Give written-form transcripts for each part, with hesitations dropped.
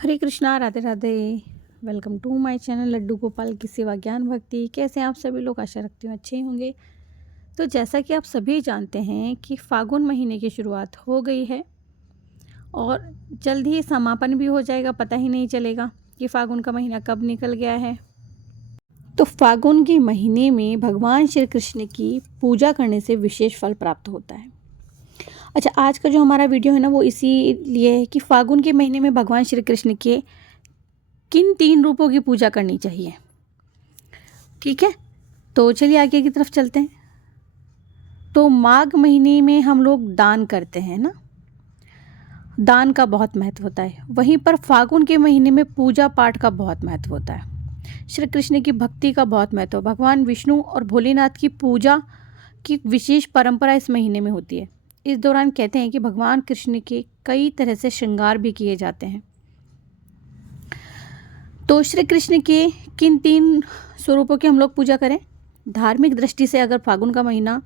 Hare Krishna, Radhe Radhe. Welcome to my channel Laddu Gopal की सेवा ज्ञान भक्ति। कैसे हैं आप सभी लोग? आशा रखती हूँ अच्छे ही होंगे। तो जैसा कि आप सभी जानते हैं कि फागुन महीने की शुरुआत हो गई है और जल्द ही समापन भी हो जाएगा। पता ही नहीं चलेगा कि फागुन का महीना कब निकल गया है। तो फागुन के महीने में भगवान श्री कृष्ण की पूजा करने से विशेष फल प्राप्त होता है। अच्छा, आज का जो हमारा वीडियो है ना, वो इसीलिए है कि फागुन के महीने में भगवान श्री कृष्ण के किन 3 रूपों की पूजा करनी चाहिए। ठीक है, तो चलिए आगे की तरफ चलते हैं। तो माघ महीने में हम लोग दान करते हैं ना, दान का बहुत महत्व होता है। वहीं पर फागुन के महीने में पूजा पाठ का बहुत महत्व होता है। श्री कृष्ण की भक्ति का बहुत महत्व, भगवान विष्णु और भोलेनाथ की पूजा की विशेष परंपरा इस महीने में होती है। इस दौरान कहते हैं कि भगवान कृष्ण के कई तरह से श्रृंगार भी किए जाते हैं। तो श्री कृष्ण के किन 3 स्वरूपों की हम लोग पूजा करें? धार्मिक दृष्टि से अगर फागुन का महीना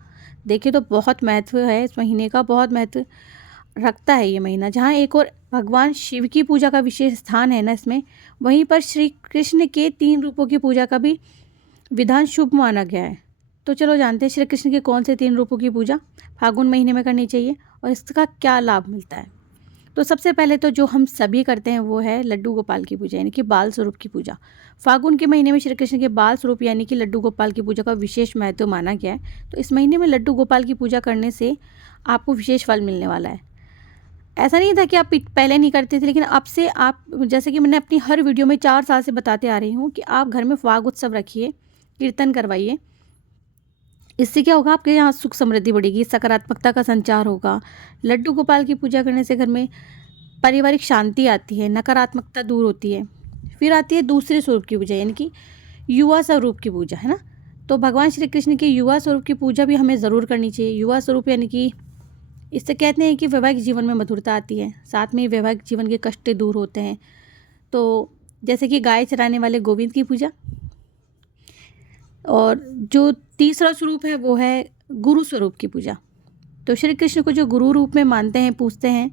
देखें तो बहुत महत्व है। इस महीने का बहुत महत्व रखता है ये महीना। जहाँ एक और भगवान शिव की पूजा का विशेष स्थान है ना इसमें, वहीं पर श्री कृष्ण के 3 रूपों की पूजा का भी विधान शुभ माना गया है। तो चलो जानते हैं श्री कृष्ण के कौन से 3 रूपों की पूजा फागुन महीने में करनी चाहिए और इसका क्या लाभ मिलता है। तो सबसे पहले तो जो हम सभी करते हैं वो है लड्डू गोपाल की पूजा, यानी कि बाल स्वरूप की पूजा। फागुन के महीने में श्री कृष्ण के बाल स्वरूप यानी कि लड्डू गोपाल की पूजा का विशेष महत्व माना गया है। तो इस महीने में लड्डू गोपाल की पूजा करने से आपको विशेष फल मिलने वाला है। ऐसा नहीं था कि आप पहले नहीं करते थे, लेकिन अब से आप, जैसे कि मैंने अपनी हर वीडियो में 4 साल से बताते आ रही हूँ कि आप घर में फाग उत्सव रखिए, कीर्तन करवाइए। इससे क्या होगा, आपके यहाँ सुख समृद्धि बढ़ेगी, सकारात्मकता का संचार होगा। लड्डू गोपाल की पूजा करने से घर में पारिवारिक शांति आती है, नकारात्मकता दूर होती है। फिर आती है दूसरे स्वरूप की पूजा, यानी कि युवा स्वरूप की पूजा, है ना। तो भगवान श्री कृष्ण के युवा स्वरूप की पूजा भी हमें ज़रूर करनी चाहिए। युवा स्वरूप यानी कि इससे कहते हैं कि वैवाहिक जीवन में मधुरता आती है, साथ में वैवाहिक जीवन के कष्ट दूर होते हैं। तो जैसे कि गाय चराने वाले गोविंद की पूजा। और जो तीसरा स्वरूप है वो है गुरु स्वरूप की पूजा। तो श्री कृष्ण को जो गुरु रूप में मानते हैं, पूजते हैं,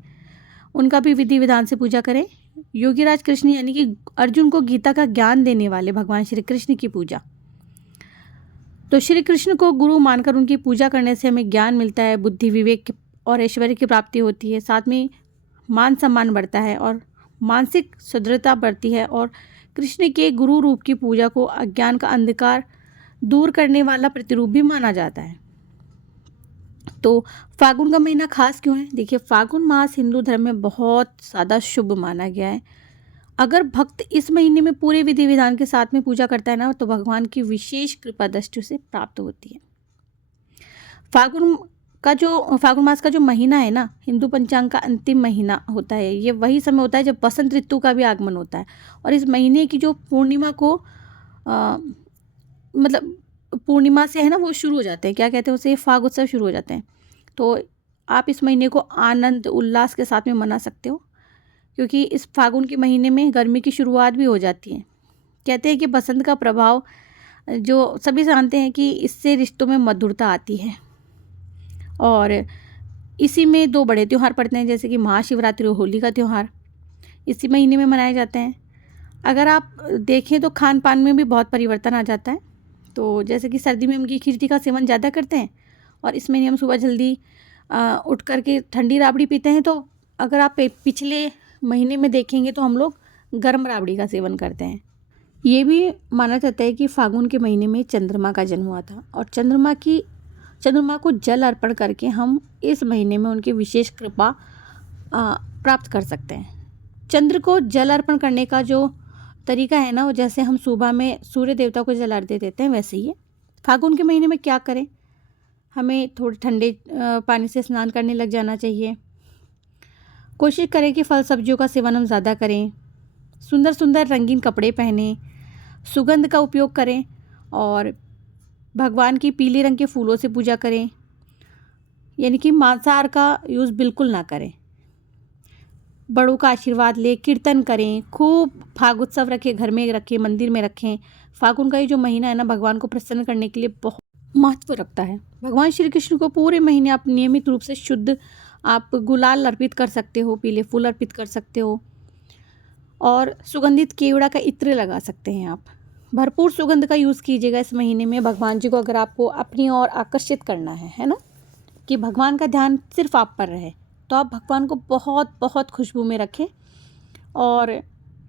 उनका भी विधि विधान से पूजा करें। योगीराज कृष्ण यानी कि अर्जुन को गीता का ज्ञान देने वाले भगवान श्री कृष्ण की पूजा। तो श्री कृष्ण को गुरु मानकर उनकी पूजा करने से हमें ज्ञान मिलता है, बुद्धि, विवेक और ऐश्वर्य की प्राप्ति होती है। साथ में मान सम्मान बढ़ता है और मानसिक सुदृढ़ता बढ़ती है। और कृष्ण के गुरु रूप की पूजा को अज्ञान का अंधकार दूर करने वाला प्रतिरूप भी माना जाता है। तो फागुन का महीना खास क्यों है? देखिए, फागुन मास हिंदू धर्म में बहुत ज़्यादा शुभ माना गया है। अगर भक्त इस महीने में पूरे विधि विधान के साथ में पूजा करता है ना, तो भगवान की विशेष कृपा दृष्टि उसे प्राप्त होती है। फागुन मास का जो महीना है ना, हिंदू पंचांग का अंतिम महीना होता है। ये वही समय होता है जब बसंत ऋतु का भी आगमन होता है। और इस महीने की जो पूर्णिमा को मतलब पूर्णिमा से है ना, वो शुरू हो जाते हैं, क्या कहते हैं उसे, फाग उत्सव शुरू हो जाते हैं। तो आप इस महीने को आनंद उल्लास के साथ में मना सकते हो, क्योंकि इस फागुन के महीने में गर्मी की शुरुआत भी हो जाती है। कहते हैं कि बसंत का प्रभाव, जो सभी जानते हैं कि इससे रिश्तों में मधुरता आती है। और इसी में 2 बड़े त्यौहार पड़ते हैं, जैसे कि महाशिवरात्रि और होली का त्यौहार इसी महीने में मनाए जाते हैं। अगर आप देखें तो खान पान में भी बहुत परिवर्तन आ जाता है। तो जैसे कि सर्दी में हम घी खिचड़ी का सेवन ज़्यादा करते हैं, और इस महीने हम सुबह जल्दी उठ करके ठंडी राबड़ी पीते हैं। तो अगर आप पिछले महीने में देखेंगे तो हम लोग गर्म राबड़ी का सेवन करते हैं। ये भी माना जाता है कि फागुन के महीने में चंद्रमा का जन्म हुआ था, और चंद्रमा को जल अर्पण करके हम इस महीने में उनकी विशेष कृपा प्राप्त कर सकते हैं। चंद्र को जल अर्पण करने का जो तरीका है ना, वो जैसे हम सुबह में सूर्य देवता को जल अर्घ्य देते हैं, वैसे ही है। फागुन के महीने में क्या करें? हमें थोड़े ठंडे पानी से स्नान करने लग जाना चाहिए। कोशिश करें कि फल सब्जियों का सेवन हम ज़्यादा करें। सुंदर सुंदर रंगीन कपड़े पहनें, सुगंध का उपयोग करें, और भगवान की पीले रंग के फूलों से पूजा करें, यानी कि मांसाहार का यूज़ बिल्कुल ना करें। बड़ों का आशीर्वाद ले, कीर्तन करें, खूब फाग उत्सव रखें, घर में रखें, मंदिर में रखें। फागुन का ये जो महीना है ना, भगवान को प्रसन्न करने के लिए बहुत महत्व रखता है। भगवान श्री कृष्ण को पूरे महीने आप नियमित रूप से शुद्ध आप गुलाल अर्पित कर सकते हो, पीले फूल अर्पित कर सकते हो। और सुगंधित केवड़ा का इत्र लगा सकते हैं आप। भरपूर सुगंध का यूज़ कीजिएगा इस महीने में भगवान जी को, अगर आपको अपनी ओर आकर्षित करना है ना, कि भगवान का ध्यान सिर्फ आप पर रहे, तो आप भगवान को बहुत बहुत खुशबू में रखें। और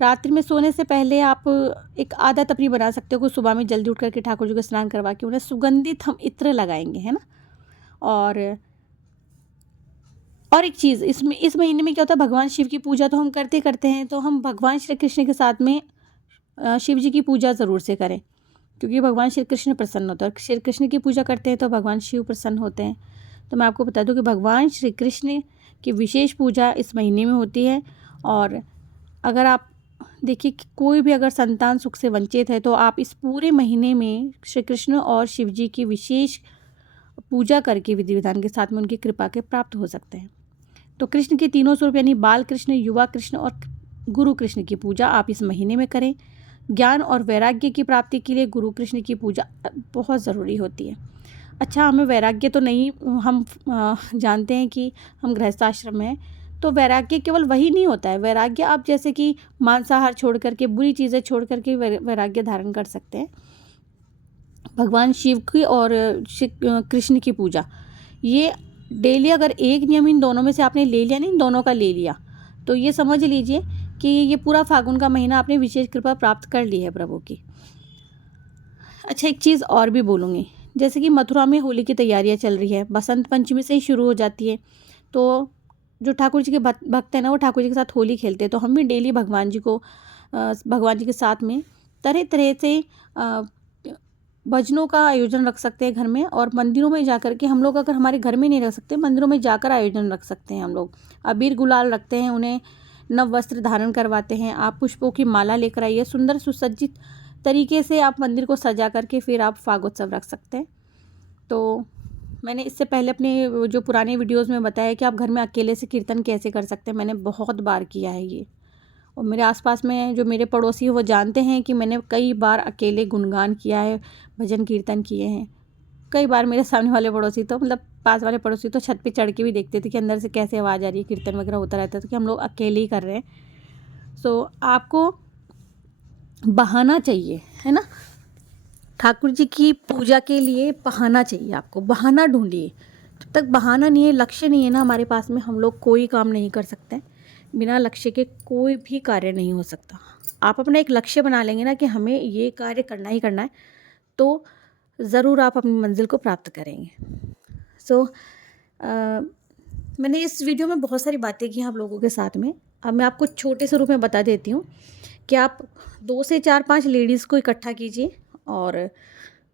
रात्रि में सोने से पहले आप एक आदत अपनी बना सकते हो कि सुबह में जल्दी उठ करके ठाकुर जी को स्नान करवा के उन्हें सुगंधित हम इत्र लगाएंगे, है ना। और एक चीज़, इसमें इस महीने में क्या होता है, भगवान शिव की पूजा तो हम करते हैं, तो हम भगवान श्री कृष्ण के साथ में शिव जी की पूजा ज़रूर से करें, क्योंकि भगवान श्री कृष्ण प्रसन्न होते हैं। और श्री कृष्ण की पूजा करते हैं तो भगवान शिव प्रसन्न होते हैं। तो मैं आपको बता दूं कि भगवान श्री कृष्ण की विशेष पूजा इस महीने में होती है। और अगर आप देखिए कि कोई भी अगर संतान सुख से वंचित है, तो आप इस पूरे महीने में श्री कृष्ण और शिव जी की विशेष पूजा करके विधि विधान के साथ में उनकी कृपा के प्राप्त हो सकते हैं। तो कृष्ण के तीनों स्वरूप यानी बाल कृष्ण, युवा कृष्ण और गुरु कृष्ण की पूजा आप इस महीने में करें। ज्ञान और वैराग्य की प्राप्ति के लिए गुरु कृष्ण की पूजा बहुत ज़रूरी होती है। अच्छा, हमें वैराग्य तो नहीं, हम जानते हैं कि हम गृहस्थाश्रम में हैं, तो वैराग्य केवल वही नहीं होता है। वैराग्य आप जैसे कि मांसाहार छोड़ करके, बुरी चीज़ें छोड़ करके वैराग्य धारण कर सकते हैं। भगवान शिव की और कृष्ण की पूजा, ये डेली अगर एक नियम इन दोनों में से आपने ले लिया, नहीं इन दोनों का ले लिया, तो ये समझ लीजिए कि ये पूरा फागुन का महीना आपने विशेष कृपा प्राप्त कर ली है प्रभु की। अच्छा, एक चीज़ और भी बोलूँगी, जैसे कि मथुरा में होली की तैयारियां चल रही है, बसंत पंचमी से ही शुरू हो जाती है। तो जो ठाकुर जी के भक्त हैं ना, वो ठाकुर जी के साथ होली खेलते हैं। तो हम भी डेली भगवान जी के साथ में तरह तरह से भजनों का आयोजन रख सकते हैं घर में, और मंदिरों में जाकर के हम लोग, अगर हमारे घर में नहीं रख सकते, मंदिरों में जाकर आयोजन रख सकते हैं। हम लोग अबीर गुलाल रखते हैं, उन्हें नव वस्त्र धारण करवाते हैं। आप पुष्पों की माला लेकर आइए, सुंदर सुसज्जित तरीके से आप मंदिर को सजा करके फिर आप फागोत्सव रख सकते हैं। तो मैंने इससे पहले अपने जो पुराने वीडियोस में बताया कि आप घर में अकेले से कीर्तन कैसे कर सकते हैं। मैंने बहुत बार किया है ये, और मेरे आसपास में जो मेरे पड़ोसी हैं वो जानते हैं कि मैंने कई बार अकेले गुणगान किया है, भजन कीर्तन किए हैं। कई बार मेरे सामने वाले पड़ोसी तो मतलब पास वाले पड़ोसी तो छत पे चढ़ के भी देखते थे कि अंदर से कैसे आवाज़ आ रही है, कीर्तन वगैरह होता रहता था, कि हम लोग अकेले ही कर रहे हैं। सो आपको बहाना चाहिए, है ना, ठाकुर जी की पूजा के लिए बहाना चाहिए। आपको बहाना ढूंढिए। जब तक बहाना नहीं है, लक्ष्य नहीं है ना हमारे पास में, हम लोग कोई काम नहीं कर सकते। बिना लक्ष्य के कोई भी कार्य नहीं हो सकता। आप अपना एक लक्ष्य बना लेंगे ना कि हमें ये कार्य करना ही करना है, तो ज़रूर आप अपनी मंजिल को प्राप्त करेंगे। सो मैंने इस वीडियो में बहुत सारी बातें की हैं आप लोगों के साथ में। अब मैं आपको छोटे से रूप में बता देती हूँ कि आप 2 से 4-5 लेडीज़ को इकट्ठा कीजिए और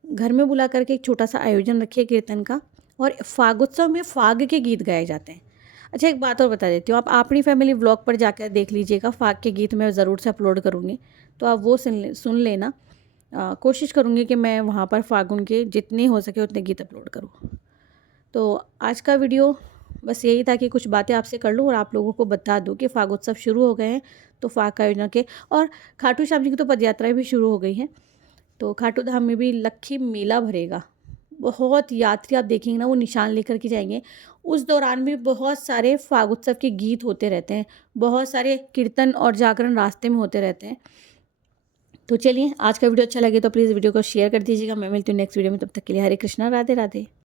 घर में बुला करके एक छोटा सा आयोजन रखिए कीर्तन का, और फागोत्सव में फाग के गीत गाए जाते हैं। अच्छा, एक बात और बता देती हूँ, आप अपनी फैमिली व्लॉग पर जाकर देख लीजिएगा, फाग के गीत मैं ज़रूर से अपलोड करूँगी, तो आप वो सुन लेना। कोशिश करूँगी कि मैं वहाँ पर फागुन के जितने हो सके उतने गीत अपलोड करूँ। तो आज का वीडियो बस यही था कि कुछ बातें आपसे कर लूँ और आप लोगों को बता दूँ कि फागोत्सव शुरू हो गए हैं, तो फाग का आयोजन के, और खाटू श्याम जी की तो पदयात्रा भी शुरू हो गई है। तो खाटू धाम में भी लक्खी मेला भरेगा। बहुत यात्री आप देखेंगे ना, वो निशान लेकर के जाएंगे। उस दौरान भी बहुत सारे फागोत्सव के गीत होते रहते हैं, बहुत सारे कीर्तन और जागरण रास्ते में होते रहते हैं। तो चलिए, आज का वीडियो अच्छा लगे तो प्लीज़ वीडियो को शेयर कर दीजिएगा। मैं मिलती हूँ नेक्स्ट वीडियो में, तब तक के लिए हरे कृष्णा, राधे राधे।